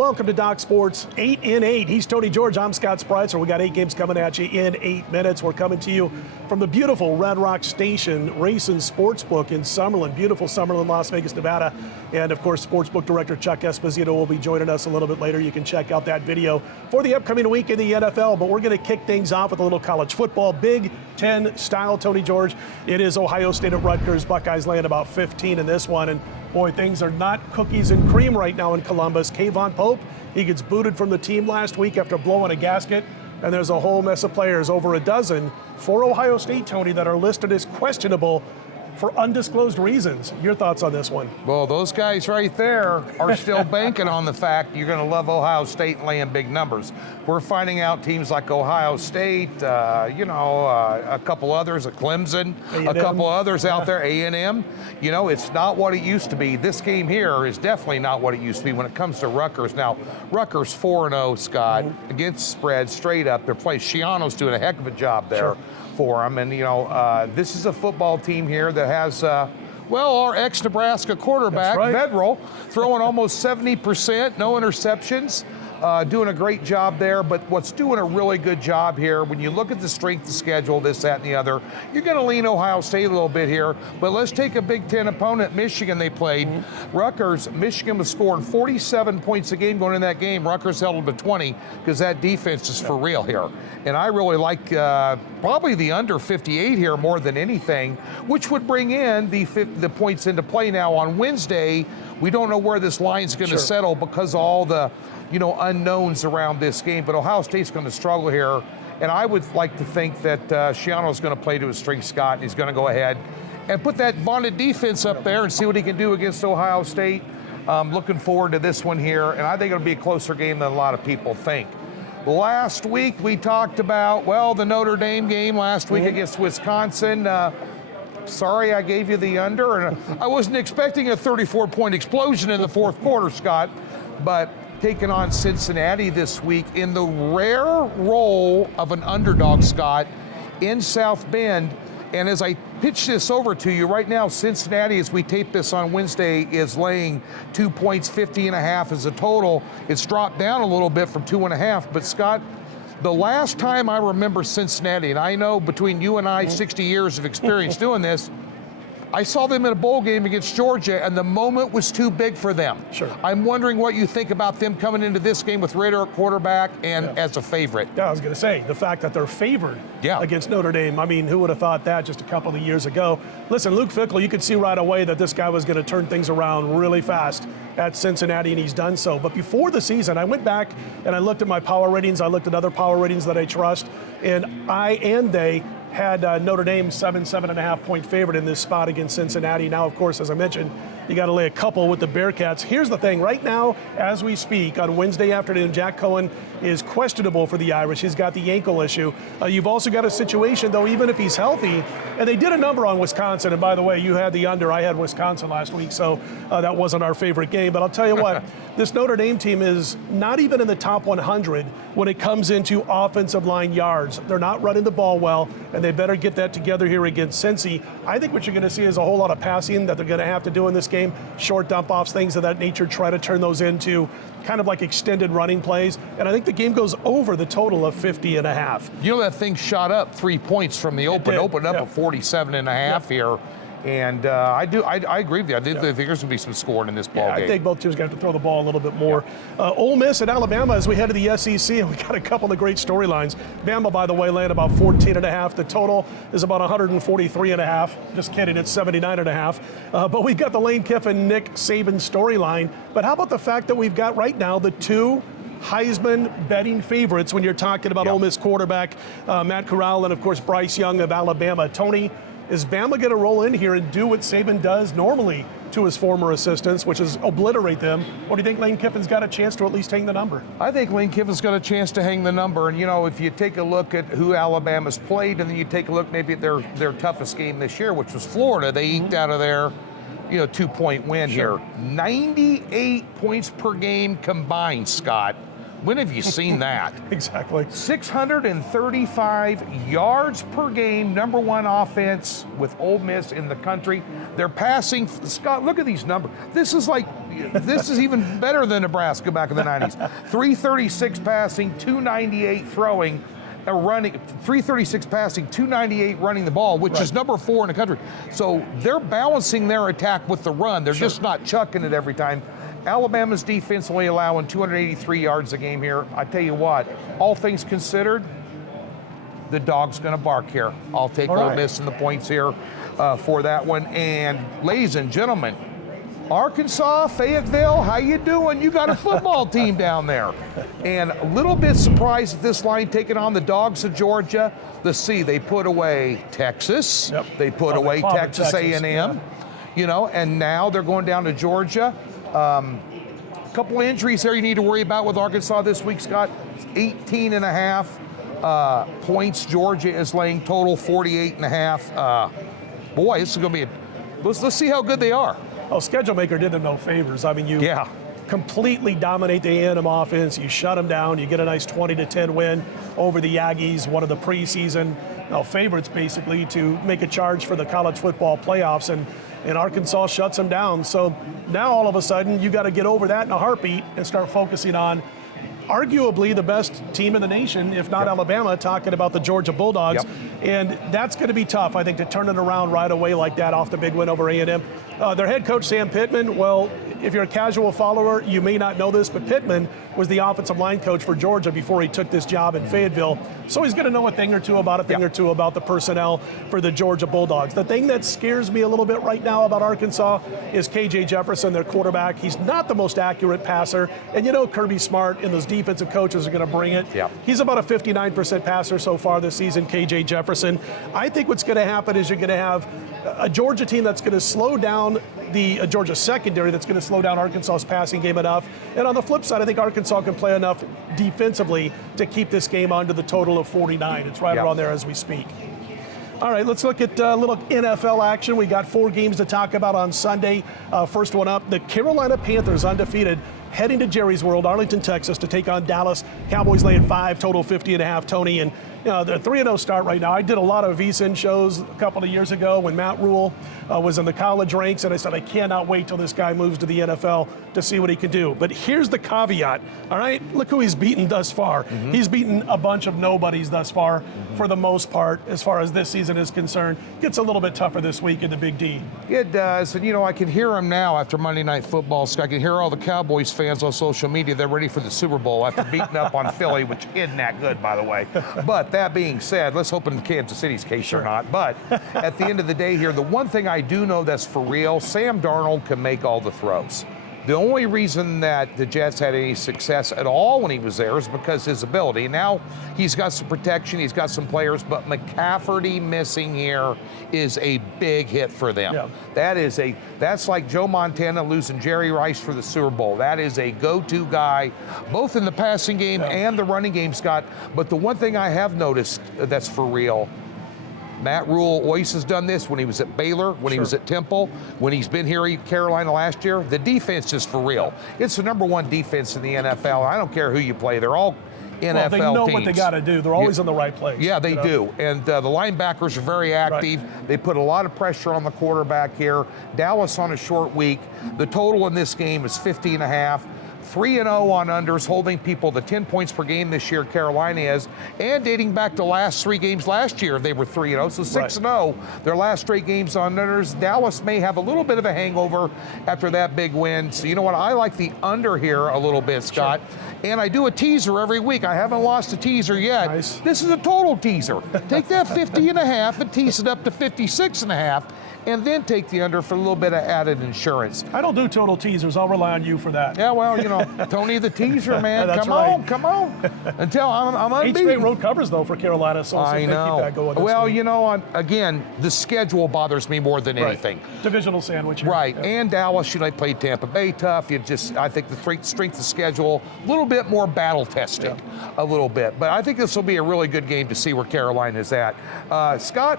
welcome to Doc Sports 8 in 8. He's Tony George, I'm Scott Spreitzer. We got 8 games coming at you in 8 minutes. We're coming to you from the beautiful Red Rock Station Racing Sportsbook in Summerlin, beautiful Summerlin, Las Vegas, Nevada. And of course, Sportsbook Director Chuck Esposito will be joining us a little bit later. You can check out that video for the upcoming week in the NFL, but we're going to kick things off with a little college football, Big Ten style, Tony George. It is Ohio State at Rutgers. Buckeyes laying about 15 in this one, and boy, things are not cookies and cream right now in Columbus. Kayvon Pope, he gets booted from the team last week after blowing a gasket, and there's a whole mess of players, over a dozen, for Ohio State, Tony, that are listed as questionable for undisclosed reasons. Your thoughts on this one? Well, those guys right there are still banking on the fact you're going to love Ohio State and laying big numbers. We're finding out teams like Ohio State, a couple others, Clemson, A&M. a couple others out there, A&M. You know, it's not what it used to be. This game here is definitely not what it used to be when it comes to Rutgers. Now, Rutgers 4-0, Scott, against spread, straight up. They're playing. Schiano's doing a heck of a job there. Sure. For them, and this is a football team here that has, our ex-Nebraska quarterback, That's right. Vedral, throwing almost 70%, no interceptions, doing a great job there. But what's doing a really good job here, when you look at the strength of schedule, this, that, and the other, you're going to lean Ohio State a little bit here. But let's take a Big Ten opponent, Michigan. They played Rutgers. Michigan was scoring 47 points a game going in that game. Rutgers held them to 20 because that defense is for real here. And I really like probably the under 58 here more than anything, which would bring in the points into play. Now on Wednesday, we don't know where this line's going to settle because of all the unknowns around this game, but Ohio State's going to struggle here. And I would like to think that Schiano's going to play to his strength, Scott, and he's going to go ahead and put that vaunted defense up there and see what he can do against Ohio State. Looking forward to this one here, and I think it'll be a closer game than a lot of people think. Last week we talked about, the Notre Dame game last week against Wisconsin. Sorry I gave you the under, and I wasn't expecting a 34-point explosion in the fourth quarter, Scott, but taking on Cincinnati this week in the rare role of an underdog, Scott, in South Bend. And as I pitch this over to you right now, Cincinnati, as we tape this on Wednesday, is laying 2 points, 50.5 as a total. It's dropped down a little bit from 2.5, but Scott, the last time I remember Cincinnati, and I know between you and I, 60 years of experience doing this, I saw them in a bowl game against Georgia, and the moment was too big for them. Sure. I'm wondering what you think about them coming into this game with Ritter at quarterback and as a favorite. Yeah, I was going to say, the fact that they're favored against Notre Dame, I mean, who would have thought that just a couple of years ago? Listen, Luke Fickell, you could see right away that this guy was going to turn things around really fast at Cincinnati, and he's done so. But before the season, I went back and I looked at my power ratings. I looked at other power ratings that I trust, and they had Notre Dame 7.5 point favorite in this spot against Cincinnati. Now, of course, as I mentioned, you got to lay a couple with the Bearcats. Here's the thing. Right now, as we speak, on Wednesday afternoon, Jack Cohen is questionable for the Irish. He's got the ankle issue. You've also got a situation, though, even if he's healthy, and they did a number on Wisconsin. And by the way, you had the under. I had Wisconsin last week, so that wasn't our favorite game. But I'll tell you what, this Notre Dame team is not even in the top 100 when it comes into offensive line yards. They're not running the ball well, and they better get that together here against Cincy. I think what you're going to see is a whole lot of passing that they're going to have to do in this game, short dump-offs, things of that nature, try to turn those into kind of like extended running plays. And I think the game goes over the total of 50.5. You know, that thing shot up 3 points from the open, opened up at 47.5 here. And I agree with you. I think there's going to be some scoring in this ball game. I think both teams got to throw the ball a little bit more. Ole Miss at Alabama as we head to the SEC, and we got a couple of great storylines. Bama, by the way, laying about 14.5. The total is about 143.5. Just kidding, it's 79.5. But we've got the Lane Kiffin, Nick Saban storyline. But how about the fact that we've got right now the two Heisman betting favorites when you're talking about Ole Miss quarterback Matt Corral and, of course, Bryce Young of Alabama. Tony, is Bama going to roll in here and do what Saban does normally to his former assistants, which is obliterate them? Or do you think Lane Kiffin's got a chance to at least hang the number? I think Lane Kiffin's got a chance to hang the number. And, if you take a look at who Alabama's played, and then you take a look maybe at their toughest game this year, which was Florida, they eked out of their 2-point win here. 98 points per game combined, Scott, When have you seen that? Exactly. 635 yards per game, #1 offense with Ole Miss in the country. They're passing, Scott, look at these numbers. This is even better than Nebraska back in the 90s. 336 passing, 298 throwing, running, 336 passing, 298 running the ball, which is #4 in the country. So they're balancing their attack with the run. They're just not chucking it every time. Alabama's defense only allowing 283 yards a game here. I tell you what, all things considered, the dog's going to bark here. I'll take Ole Miss in the points here for that one. And ladies and gentlemen, Arkansas, Fayetteville, how you doing? You got a football team down there. And a little bit surprised at this line taking on the Dogs of Georgia. Let's see, they put away Texas. Yep. They put away Texas A&M. Yeah. You know, and now they're going down to Georgia. A couple of injuries there you need to worry about with Arkansas this week, Scott. 18.5 points. Georgia is laying total 48.5. Boy, this is going to be let's see how good they are. Oh, schedule maker did them no favors. I mean, you completely dominate the A&M offense. You shut them down. You get a nice 20-10 win over the Aggies, one of the preseason favorites, basically, to make a charge for the college football playoffs. And Arkansas shuts them down. So now all of a sudden you got to get over that in a heartbeat and start focusing on arguably the best team in the nation, if not Alabama, talking about the Georgia Bulldogs. And that's going to be tough, I think, to turn it around right away like that off the big win over A&M. Their head coach, Sam Pittman, well, if you're a casual follower, you may not know this, but Pittman was the offensive line coach for Georgia before he took this job in Fayetteville. So he's going to know a thing or two about the personnel for the Georgia Bulldogs. The thing that scares me a little bit right now about Arkansas is KJ Jefferson, their quarterback. He's not the most accurate passer. And you know Kirby Smart and those defensive coaches are going to bring it. He's about a 59% passer so far this season, KJ Jefferson. I think what's going to happen is you're going to have a Georgia team that's going to slow down the Georgia secondary, that's going to slow down Arkansas's passing game enough. And on the flip side, I think Arkansas can play enough defensively to keep this game under the total of 49. It's right around there as we speak. All right, let's look at a little NFL action. We got 4 games to talk about on Sunday. First one up, the Carolina Panthers, undefeated, heading to Jerry's World, Arlington, Texas, to take on Dallas. Cowboys laying 5, total 50.5, Tony. And they're 3-0 start right now. I did a lot of VSiN shows a couple of years ago when Matt Rule was in the college ranks, and I said, I cannot wait till this guy moves to the NFL to see what he can do. But here's the caveat, all right? Look who he's beaten thus far. He's beaten a bunch of nobodies thus far, for the most part, as far as this season is concerned. Gets a little bit tougher this week in the Big D. It does, and I can hear him now after Monday Night Football. I can hear all the Cowboys fans on social media. They're ready for the Super Bowl after beating up on Philly, which isn't that good, by the way. But that being said, let's hope in Kansas City's case or not. But at the end of the day here, the one thing I do know that's for real, Sam Darnold can make all the throws. The only reason that the Jets had any success at all when he was there is because his ability. Now he's got some protection, he's got some players, but McCaffrey missing here is a big hit for them. That's like Joe Montana losing Jerry Rice for the Super Bowl. That is a go-to guy, both in the passing game and the running game, Scott. But the one thing I have noticed that's for real, Matt Rule always has done this when he was at Baylor, when he was at Temple, when he's been here at Carolina last year. The defense is for real. It's the #1 defense in the NFL. I don't care who you play. They're all NFL teams. They know what they got to do. They're always in the right place. Yeah, they do. And the linebackers are very active. They put a lot of pressure on the quarterback here. Dallas on a short week. The total in this game is 50.5. 3-0 on unders, holding people to 10 points per game this year, Carolina is. And dating back to last 3 games last year, they were 3-0. So 6-0, their last straight games on unders. Dallas may have a little bit of a hangover after that big win. So you know what? I like the under here a little bit, Scott. And I do a teaser every week. I haven't lost a teaser yet. This is a total teaser. Take that 50.5 and tease it up to 56.5. And then take the under for a little bit of added insurance. I don't do total teasers. I'll rely on you for that. Yeah, well, Tony the teaser, man. Come on. Until I'm unbeaten. 8 straight road covers, though, for Carolina, so I know. keep that going. Well, again, the schedule bothers me more than anything. Divisional sandwich here. Right, and Dallas, they played Tampa Bay tough. I think the strength of schedule, a little bit more battle-tested, a little bit. But I think this will be a really good game to see where Carolina is at. Scott,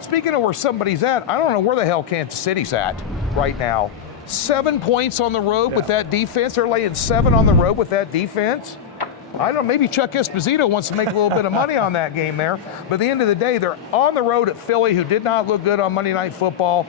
speaking of where somebody's at, I don't know where the hell Kansas City's at right now. 7 points on the road with that defense. They're laying 7 on the road with that defense. I don't know, maybe Chuck Esposito wants to make a little bit of money on that game there. But at the end of the day, they're on the road at Philly, who did not look good on Monday Night Football.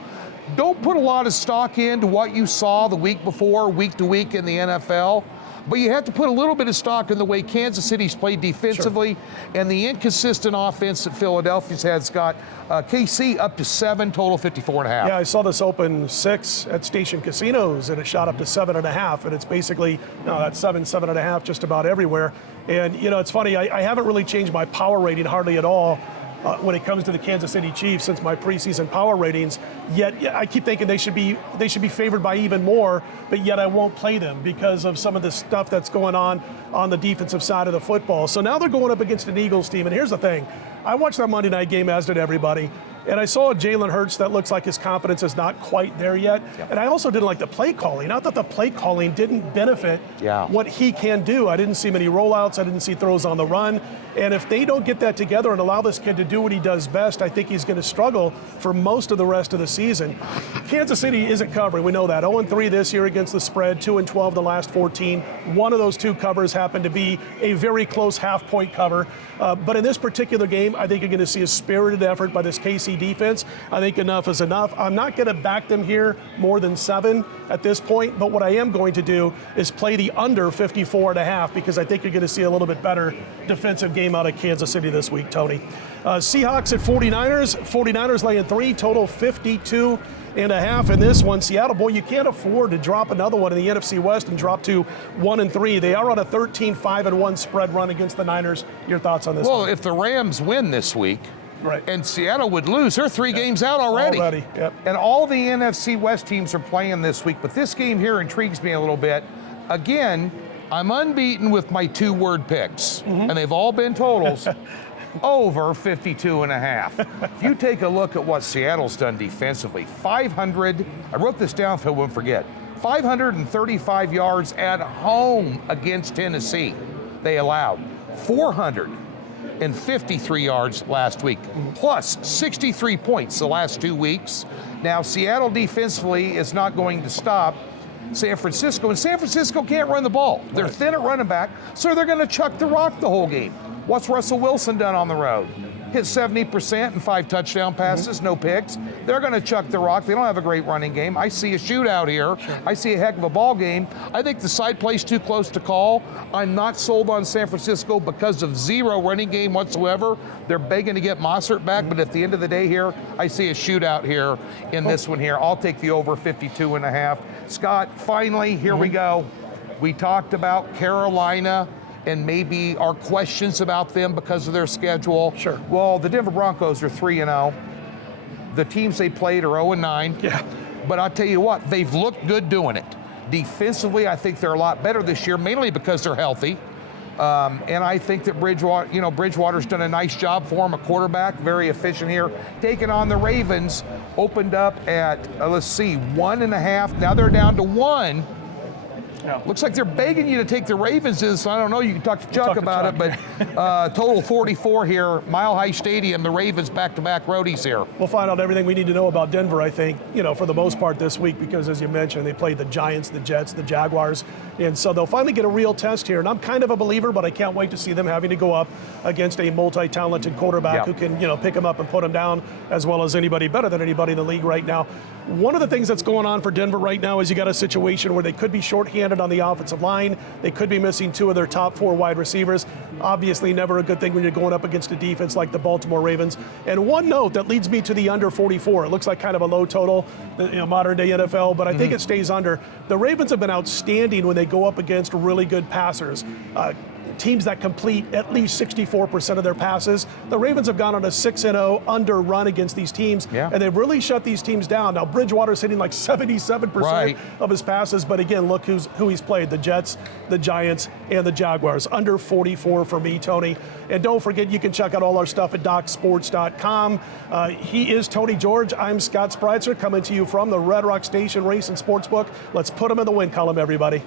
Don't put a lot of stock into what you saw the week before, week to week in the NFL. But you have to put a little bit of stock in the way Kansas City's played defensively and the inconsistent offense that Philadelphia's had, Scott. KC up to 7, total 54.5. Yeah, I saw this open 6 at Station Casinos, and it shot up to 7.5, and it's basically, that's 7.5 just about everywhere. And, it's funny, I haven't really changed my power rating hardly at all when it comes to the Kansas City Chiefs since my preseason power ratings. Yet I keep thinking they should be favored by even more, but yet I won't play them because of some of the stuff that's going on the defensive side of the football. So now they're going up against an Eagles team, and here's the thing. I watched that Monday night game, as did everybody, and I saw Jalen Hurts that looks like his confidence is not quite there yet. Yep. And I also didn't like the play calling. Not that the play calling didn't benefit what he can do. I didn't see many rollouts. I didn't see throws on the run. And if they don't get that together and allow this kid to do what he does best, I think he's going to struggle for most of the rest of the season. Kansas City isn't covering. We know that. 0-3 this year against the spread, 2-12 the last 14. One of those 2 covers happened to be a very close half-point cover. But in this particular game, I think you're going to see a spirited effort by this KC defense. I think enough is enough. I'm not going to back them here more than 7 at this point, but what I am going to do is play the under 54.5 because I think you're going to see a little bit better defensive game out of Kansas City this week, Tony. Seahawks at 49ers. 49ers laying 3, total 52.5 in this one. Seattle, boy, you can't afford to drop another one in the NFC West and drop to 1-3. They are on a 13-5-1 spread run against the Niners. Your thoughts on this one? Well, if the Rams win this week, right, and Seattle would lose, they're 3 games out already. Yep. And all the NFC West teams are playing this week, but this game here intrigues me a little bit. Again, I'm unbeaten with my 2-word picks, and they've all been totals. Over 52.5. If you take a look at what Seattle's done defensively, 500, I wrote this down so I won't forget, 535 yards at home against Tennessee. They allowed 453 yards last week, plus 63 points the last 2 weeks. Now, Seattle defensively is not going to stop San Francisco, and San Francisco can't run the ball. They're thin at running back, so they're going to chuck the rock the whole game. What's Russell Wilson done on the road? Hit 70% and 5 touchdown passes, no picks. They're going to chuck the rock. They don't have a great running game. I see a shootout here. Sure. I see a heck of a ball game. I think the side play's too close to call. I'm not sold on San Francisco because of 0 running game whatsoever. They're begging to get Mossert back, but at the end of the day here, I see a shootout here in this one here. I'll take the over 52.5. Scott, finally, here we go. We talked about Carolina and maybe our questions about them because of their schedule. Sure. Well, the Denver Broncos are 3-0. The teams they played are 0-9. Yeah. But I'll tell you what, they've looked good doing it. Defensively, I think they're a lot better this year, mainly because they're healthy. And I think that Bridgewater's done a nice job for him, a quarterback, very efficient here. Taking on the Ravens, opened up at, 1.5. Now they're down to 1. Yeah. Looks like they're begging you to take the Ravens in, so I don't know. You can talk to Chuck about it, but total 44 here, Mile High Stadium, the Ravens back-to-back roadies here. We'll find out everything we need to know about Denver, I think, for the most part this week, because as you mentioned, they played the Giants, the Jets, the Jaguars, and so they'll finally get a real test here. And I'm kind of a believer, but I can't wait to see them having to go up against a multi-talented quarterback who can, pick them up and put them down as well as anybody, better than anybody in the league right now. One of the things that's going on for Denver right now is you got a situation where they could be shorthanded on the offensive line. They could be missing 2 of their top 4 wide receivers. Obviously never a good thing when you're going up against a defense like the Baltimore Ravens. And one note that leads me to the under 44. It looks like kind of a low total, modern day NFL, but I think it stays under. The Ravens have been outstanding when they go up against really good passers. Teams that complete at least 64% of their passes. The Ravens have gone on a 6-0 under run against these teams, and they've really shut these teams down. Now, Bridgewater's hitting like 77% of his passes, but again, look who he's played, the Jets, the Giants, and the Jaguars. Under 44 for me, Tony. And don't forget, you can check out all our stuff at DocSports.com. He is Tony George. I'm Scott Spreitzer, coming to you from the Red Rock Station Race and Sportsbook. Let's put them in the win column, everybody.